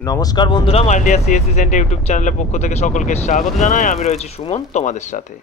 নমস্কার বন্ধুরা, মাল্টিয়া CSC centre YouTube চ্যানেলের পক্ষ থেকে সকলকে স্বাগত জানাই। আমি রয়েছি সুমন তোমাদের সাথে।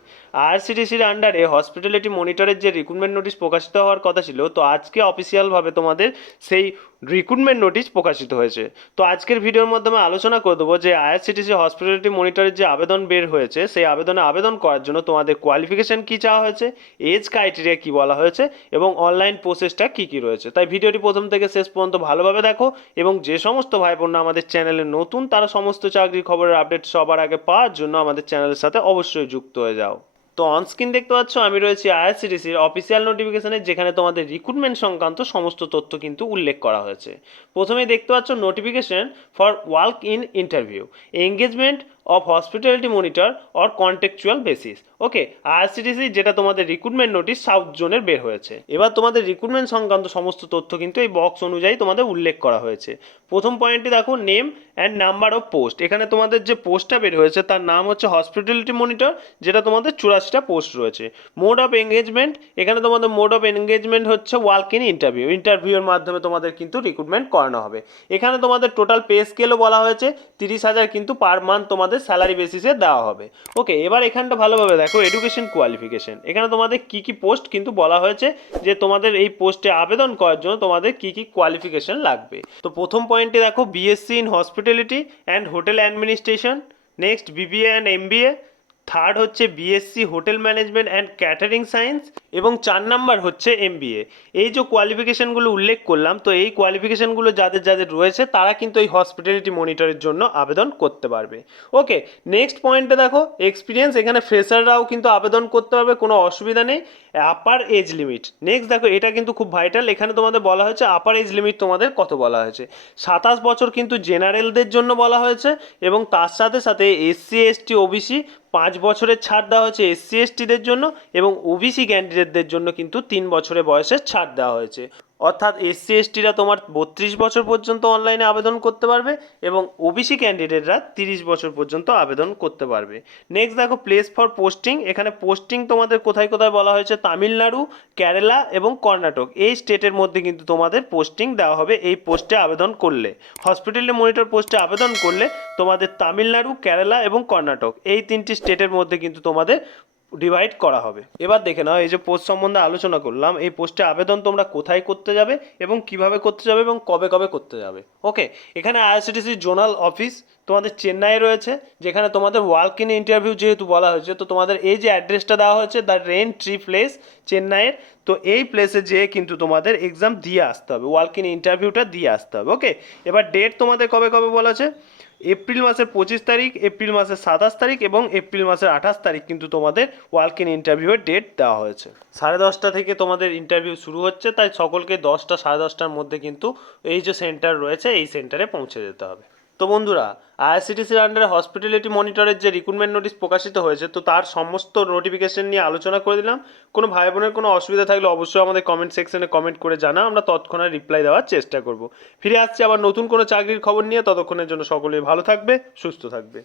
আইআরসিটিসির আন্ডারে হসপিটালিটি মনিটরের যে রিক্রুটমেন্ট নোটিশ প্রকাশিত হওয়ার কথা ছিল, তো আজকে অফিসিয়ালভাবে তোমাদের সেই রিক্রুটমেন্ট নোটিশ প্রকাশিত হয়েছে। তো আজকের ভিডিওর মাধ্যমে আলোচনা করে দেবো যে আইআরসিটিসি হসপিটালিটি মনিটরের যে আবেদন বের হয়েছে, সেই আবেদনে আবেদন করার জন্য তোমাদের কোয়ালিফিকেশান কী চাওয়া হয়েছে, এজ ক্রাইটেরিয়া কী বলা হয়েছে এবং অনলাইন প্রসেসটা কী কী রয়েছে। তাই ভিডিওটি প্রথম থেকে শেষ পর্যন্ত ভালোভাবে দেখো এবং যে সমস্ত ভাই বোনরা আমাদের চ্যানেলে নতুন তারা সমস্ত চাকরির খবরের আপডেট সবার আগে পাওয়ার জন্য আমাদের চ্যানেলের সাথে অবশ্যই যুক্ত হয়ে যাও। তো অনস্ক্রিন দেখতে পাচ্ছ আমি রয়েছি আইআরসিটিসির অফিসিয়াল নোটিফিকেশনে, যেখানে তোমাদের রিক্রুটমেন্ট সংক্রান্ত সমস্ত তথ্য কিন্তু উল্লেখ করা হয়েছে। প্রথমেই দেখতে পাচ্ছ notification for work in interview, engagement of hospitality monitor or contractual basis. Okay, IRCTC যেটা তোমাদের রিক্রুটমেন্ট নোটিশ সাউথ জোনের বের হয়েছে। এবার তোমাদের রিক্রুটমেন্ট সংক্রান্ত সমস্ত তথ্য কিন্তু এই বক্স অনুযায়ী তোমাদের উল্লেখ করা হয়েছে। প্রথম পয়েন্টটি দেখো, name and number of post. এখানে তোমাদের যে পোস্টটা বের হয়েছে তার নাম হচ্ছে হসপিটালিটি মনিটর, যেটা তোমাদের 84টা পোস্ট রয়েছে। মোড অফ এঙ্গেজমেন্ট, এখানে তোমাদের মোড অফ এঙ্গেজমেন্ট হচ্ছে ওয়ার্ক ইন ইন্টারভিউ, ইন্টারভিউর মাধ্যমে তোমাদের কিন্তু রিক্রুটমেন্ট করানো হবে। এখানে তোমাদের টোটাল পে স্কেলও বলা হয়েছে, 30,000 কিন্তু পার মান্থ তোমাদের স্যালারি বেসিসে দেওয়া হবে। ওকে, এবার এখানটা ভালোভাবে দেখো, এডুকেশন কোয়ালিফিকেশন। এখানে তোমাদের কি কি পোস্ট কিন্তু বলা হয়েছে যে তোমাদের এই পোস্টে আবেদন করার জন্য তোমাদের কি কি কোয়ালিফিকেশন লাগবে। তো প্রথম পয়েন্টে দেখো, BSc in hospitality and hotel administration, next BBA and MBA, third হচ্ছে BSc hotel management and catering science এবং 4 নাম্বার হচ্ছে এমবিএ। এই যে কোয়ালিফিকেশানগুলো উল্লেখ করলাম, তো এই কোয়ালিফিকেশানগুলো যাদের যাদের রয়েছে তারা কিন্তু এই হসপিটালিটি মনিটরের জন্য আবেদন করতে পারবে। ওকে, নেক্সট পয়েন্টে দেখো এক্সপিরিয়েন্স। এখানে ফ্রেশাররাও কিন্তু আবেদন করতে পারবে, কোনো অসুবিধা নেই। আপার এজ লিমিট, নেক্সট দেখো এটা কিন্তু খুব ভাইটাল। এখানে তোমাদের বলা হয়েছে আপার এজ লিমিট তোমাদের কত বলা হয়েছে, 27 বছর কিন্তু জেনারেলদের জন্য বলা হয়েছে এবং তার সাথে সাথে এসসি এসটি ওবিসি 5 বছরের ছাড় দেওয়া হয়েছে এসসি এসটিদের জন্য এবং ওবিসি ক্যান্ডিডেটদের জন্য কিন্তু 3 বছরের বয়সের ছাড় দেওয়া হয়েছে। অর্থাৎ এসসি এসটিরা তোমার 32 বছর পর্যন্ত অনলাইনে আবেদন করতে পারবে এবং ওবিসি ক্যান্ডিডেটরা 30 বছর পর্যন্ত আবেদন করতে পারবে। নেক্সট দেখো প্লেস ফর পোস্টিং। এখানে পোস্টিং তোমাদের কোথায় কোথায় বলা হয়েছে, তামিলনাড়ু, কেরালা এবং কর্ণাটক, এই স্টেটের মধ্যে কিন্তু তোমাদের পোস্টিং দেওয়া হবে। এই পোস্টে আবেদন করলে, হসপিটালি মনিটর পোস্টে আবেদন করলে তোমাদের তামিলনাড়ু, কেরালা এবং কর্ণাটক এই 3টি স্টেটের মধ্যে কিন্তু তোমাদের ডিভাইড করা হবে। এবার দেখে নাও, এই যে পোস্ট সম্বন্ধে আলোচনা করলাম, এই পোস্টে আবেদন তোমরা কোথায় করতে যাবে এবং কিভাবে করতে যাবে এবং কবে কবে করতে যাবে। ওকে, এখানে আইআরসিটিসি জোনাল অফিস তোমাদের চেন্নাইয়ে রয়েছে, যেখানে তোমাদের ওয়ার্ক ইন ইন্টারভিউ যেহেতু বলা হয়েছে, তো তোমাদের এই যে অ্যাড্রেসটা দেওয়া হয়েছে দ্য রেন ট্রি প্লেস চেন্নাইয়ের, তো এই প্লেসে যেয়ে কিন্তু তোমাদের এক্সাম দিয়ে আসতে হবে, ওয়ার্ক ইন ইন্টারভিউটা দিয়ে আসতে হবে। ওকে, এবার ডেট তোমাদের কবে কবে বলা আছে, এপ্রিল মাসের 25 তারিখ, এপ্রিল মাসের 27 তারিখ এবং এপ্রিল মাসের 28 তারিখ কিন্তু তোমাদের ওয়ার্ক ইন ইন্টারভিউয়ের ডেট দেওয়া হয়েছে। 10:30 থেকে তোমাদের ইন্টারভিউ শুরু হচ্ছে, তাই সকলকে 10টা 10:30টার মধ্যে কিন্তু এই যে সেন্টার রয়েছে এই সেন্টারে পৌঁছে যেতে হবে। তো বন্ধুরা, আইআরসিটিসির আন্ডারে হসপিটালিটি মনিটরের যে রিক্রুটমেন্ট নোটিশ প্রকাশিত হয়েছে, তো তার সমস্ত নোটিফিকেশন নিয়ে আলোচনা করে দিলাম। কোনো ভাই বোনের কোনো অসুবিধা থাকলে অবশ্যই আমাদের কমেন্ট সেকশনে কমেন্ট করে জানা, আমরা তৎক্ষণাৎ রিপ্লাই দেওয়ার চেষ্টা করব। ফিরে আসছি আবার নতুন কোনো চাকরির খবর নিয়ে, ততক্ষণের জন্য সকলেই ভালো থাকবে, সুস্থ থাকবে।